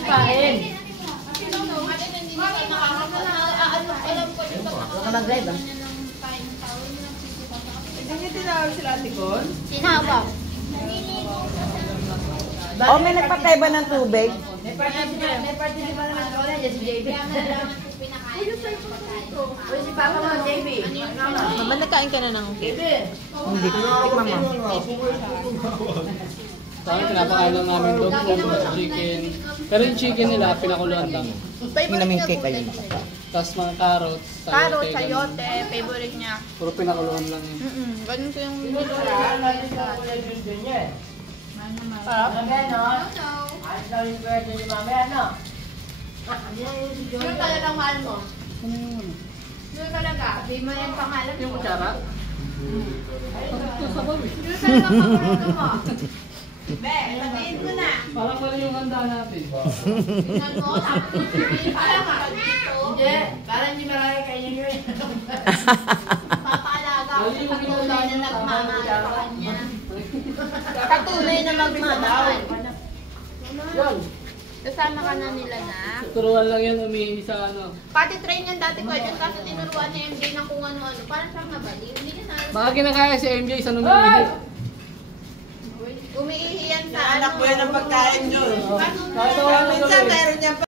sipain. Wala ka nag-drive ah. Hindi niyo tinawag sila Tikon? Tinawag. Oh, may nagpatay ba ng tubig? May participant naman sa college, si JB. Uy, si Papa mo, JB. Mama, nagkain ka na ng JB. Hindi. Tikman mo. Sa akin, pinapakain lang namin dog food, chicken. Pero yung chicken nila, pinakuluan lang. Minaming cake kayo. Tapos mga carrots, Carrot, ganun. sayote, favorite niya. Puro pinakuluan lang yun. Ganun ko yung Sarap. Ano? Ayos lang yung birthday ni Mami, ano? Yun talagang mahal mo. Ano yun? Yun talaga. Sabihin mo yung pangalan Yung mo. kutsara? Yun talagang paborito mo. Be, sabihin mo na. Parang mali yung handa natin. Tingnan mo, tapos parang dito. Hindi. Parang hindi marami kayo yun. Papaalaga ako sa patunay na nagmamahal sa kanya. Katunay na magmamahal. Yan! Kasama ka na nila na. Turuan lang yan, umihingi sa ano. Pati train yan dati ko yun, kaso tinuruan ni MJ ng kung ano-ano. Parang siyang nabaliw. Hindi niya na. Baka kinakaya si MJ sa nung umihi. Umiihi yan sa anak ko yan ang pagkain nyo. Kaso Kahit ako Minsan meron niya pa.